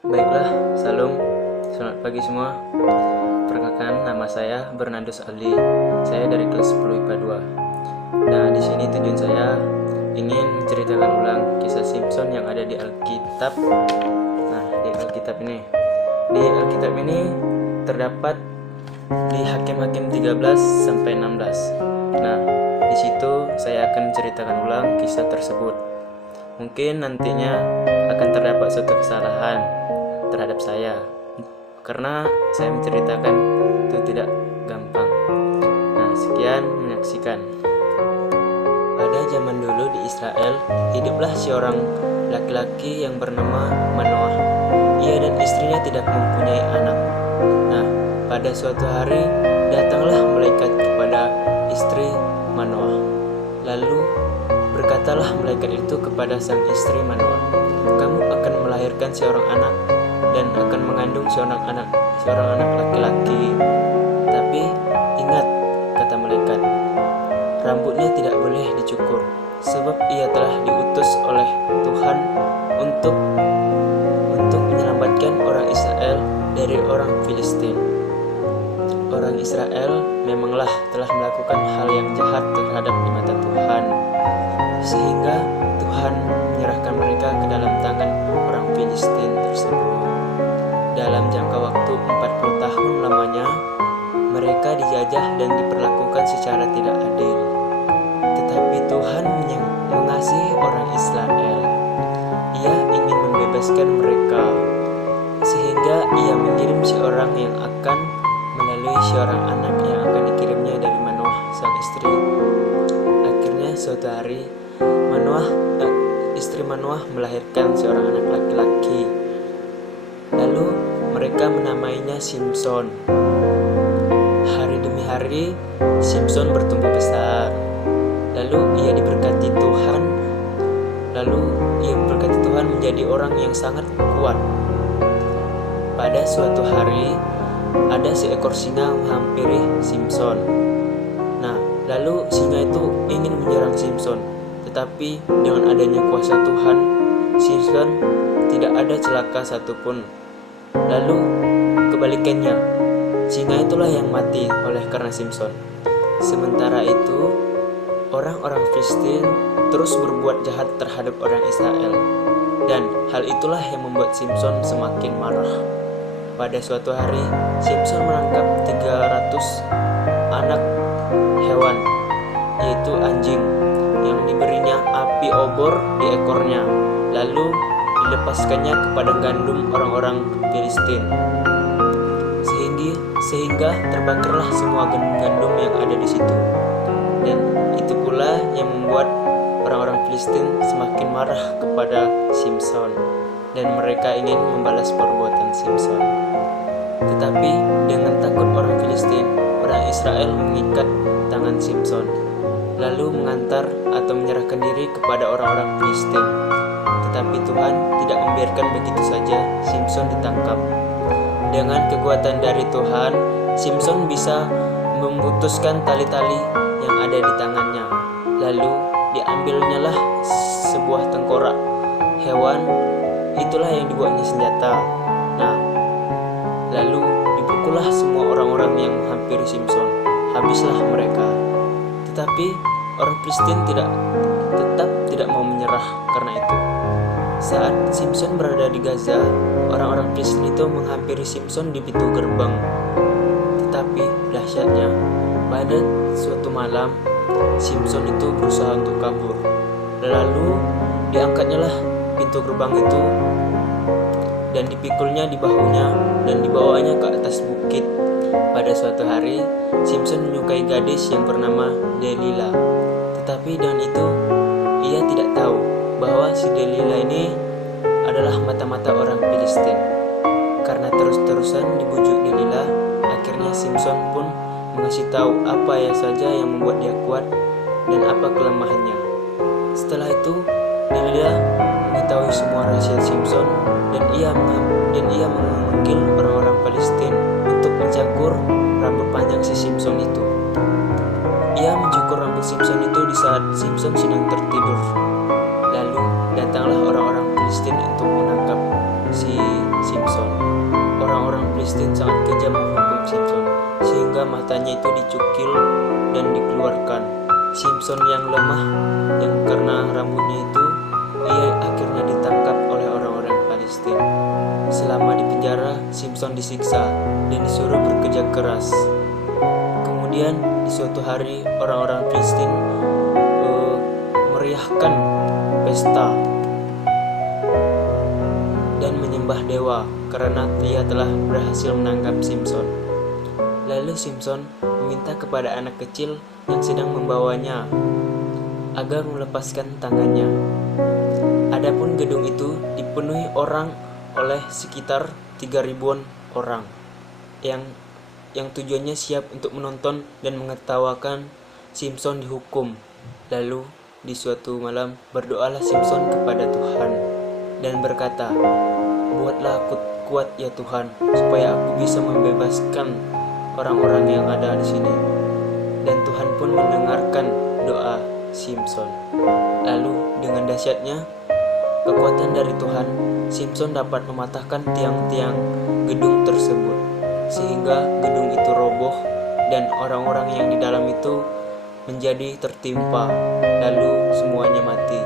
Baiklah, salam. Selamat pagi semua. Perkenalkan, nama saya Bernardus Aldi. Saya dari kelas 10 IPA 2. Nah, di sini tujuan saya ingin menceritakan ulang kisah Simpson yang ada di Alkitab. Nah, di Alkitab ini terdapat di Hakim-Hakim 13 sampai 16. Nah, di situ saya akan menceritakan ulang kisah tersebut. Mungkin nantinya akan terdapat suatu kesalahan terhadap saya, karena saya menceritakan itu tidak gampang. Nah, sekian menyaksikan. Pada zaman dulu di Israel, hiduplah seorang laki-laki yang bernama Manoah. Ia dan istrinya tidak mempunyai anak. Nah, pada suatu hari datanglah malaikat kepada istri Manoah. Lalu berkatalah malaikat itu kepada sang istri Manoah, "Kamu akan melahirkan seorang anak dan akan mengandung seorang anak laki-laki. Tapi ingat," kata malaikat, "rambutnya tidak boleh dicukur, sebab ia telah diutus oleh Tuhan untuk menyelamatkan orang Israel dari orang Filistin." Orang Israel memanglah telah melakukan hal yang jahat terhadap di mata Tuhan, sehingga Tuhan menyerahkan mereka ke dalam tangan orang Filistin tersebut. Dalam jangka waktu 40 tahun lamanya, mereka dijajah dan diperlakukan secara tidak adil. Tetapi Tuhan yang mengasihi orang Israel, Ia ingin membebaskan mereka, sehingga Ia mengirim seorang yang akan melalui seorang anak yang akan dikirimnya dari Manoah sang istri. Akhirnya suatu hari istri Manoah melahirkan seorang anak laki-laki. Lalu mereka menamainya Simpson. Hari demi hari Simpson bertumbuh besar. Lalu ia diberkati Tuhan menjadi orang yang sangat kuat. Pada suatu hari ada seekor singa menghampiri Simpson. Nah, lalu singa itu ingin menyerang Simpson, tetapi dengan adanya kuasa Tuhan, Simpson tidak ada celaka satupun. Lalu kebalikannya, singa itulah yang mati oleh karena Simpson. Sementara itu, orang-orang Filistin terus berbuat jahat terhadap orang Israel, dan hal itulah yang membuat Simpson semakin marah. Pada suatu hari, Simpson menangkap 300 anak hewan, yaitu anjing, yang diberinya api obor di ekornya, lalu dilepaskannya ke padang gandum orang-orang Filistin, sehingga terbakarlah semua gandum yang ada di situ. Dan itu pula yang membuat orang-orang Filistin semakin marah kepada Simpson, dan mereka ingin membalas perbuatan Simpson. Tetapi dengan takut orang Filistin, orang Israel mengikat tangan Simpson, lalu mengantar atau menyerahkan diri kepada orang-orang Filistin. Tetapi Tuhan tidak membiarkan begitu saja Simpson ditangkap. Dengan kekuatan dari Tuhan, Simpson bisa memutuskan tali-tali yang ada di tangannya. Lalu diambilnyalah sebuah tengkorak hewan, itulah yang dibuatnya senjata. Nah, lalu dipukullah semua orang-orang yang menghampiri Simpson. Habislah mereka. Tetapi orang Filistin tetap tidak mau menyerah karena itu. Saat Simpson berada di Gaza, orang-orang Filistin itu menghampiri Simpson di pintu gerbang. Tetapi dahsyatnya, pada suatu malam Simpson itu berusaha untuk kabur. Lalu diangkatnyalah pintu gerbang itu dan dipikulnya di bahunya dan dibawanya ke atas bukit. Pada suatu hari, Simpson menyukai gadis yang bernama Delila. Tetapi dengan itu, ia tidak tahu bahwa si Delila ini adalah mata-mata orang Filistin. Karena terus-terusan dibujuk Delila, akhirnya Simpson pun mengasih tahu apa saja yang membuat dia kuat dan apa kelemahannya. Setelah itu, Delila mengetahui semua rahasia Simpson, dan ia memanggil orang-orang Filistin untuk mencukur rambut panjang si Simpson itu. Ia mencukur rambut Simpson itu di saat Simpson sedang tertidur. Lalu datanglah orang-orang Filistin untuk menangkap si Filistin sangat kejam menghukum Simpson, sehingga matanya itu dicukil dan dikeluarkan. Simpson yang lemah, yang karena rambutnya itu, ia akhirnya ditangkap oleh orang-orang Palestina. Selama di penjara, Simpson disiksa dan disuruh bekerja keras. Kemudian di suatu hari orang-orang Filistin meriahkan pesta dan menyembah dewa karena dia telah berhasil menangkap Simpson. Lalu Simpson meminta kepada anak kecil yang sedang membawanya agar melepaskan tangannya. Adapun gedung itu dipenuhi orang oleh sekitar 3.000-an orang yang tujuannya siap untuk menonton dan mengetawakan Simpson dihukum. Lalu di suatu malam berdoalah Simpson kepada Tuhan dan berkata, "Buatlah aku kuat ya Tuhan, supaya aku bisa membebaskan orang-orang yang ada di sini." Dan Tuhan pun mendengarkan doa Simpson. Lalu dengan dahsyatnya kekuatan dari Tuhan, Simpson dapat mematahkan tiang-tiang gedung tersebut, sehingga gedung itu roboh dan orang-orang yang di dalam itu menjadi tertimpa, lalu semuanya mati.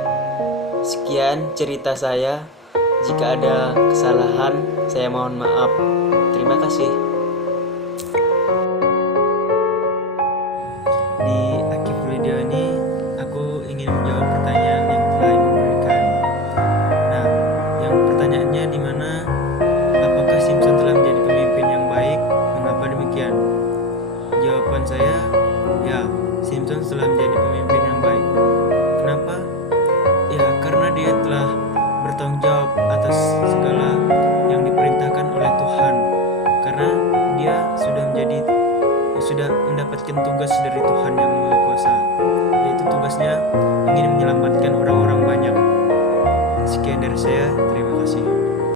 Sekian cerita saya. Jika ada kesalahan, saya mohon maaf. Terima kasih. Di akhir video ini, aku ingin menjawab pertanyaan yang telah Ibu berikan. Nah, yang pertanyaannya di mana, apakah Simpson telah menjadi pemimpin yang baik? Mengapa demikian? Jawaban saya, ya, Simpson telah menjadi pemimpin yang baik. Kenapa? Ya, karena dia telah bertanggung jawab atas segala yang diperintahkan oleh Tuhan, karena dia sudah mendapatkan tugas dari Tuhan yang Maha Kuasa, yaitu tugasnya ingin menyelamatkan orang-orang banyak. Sekian dari saya.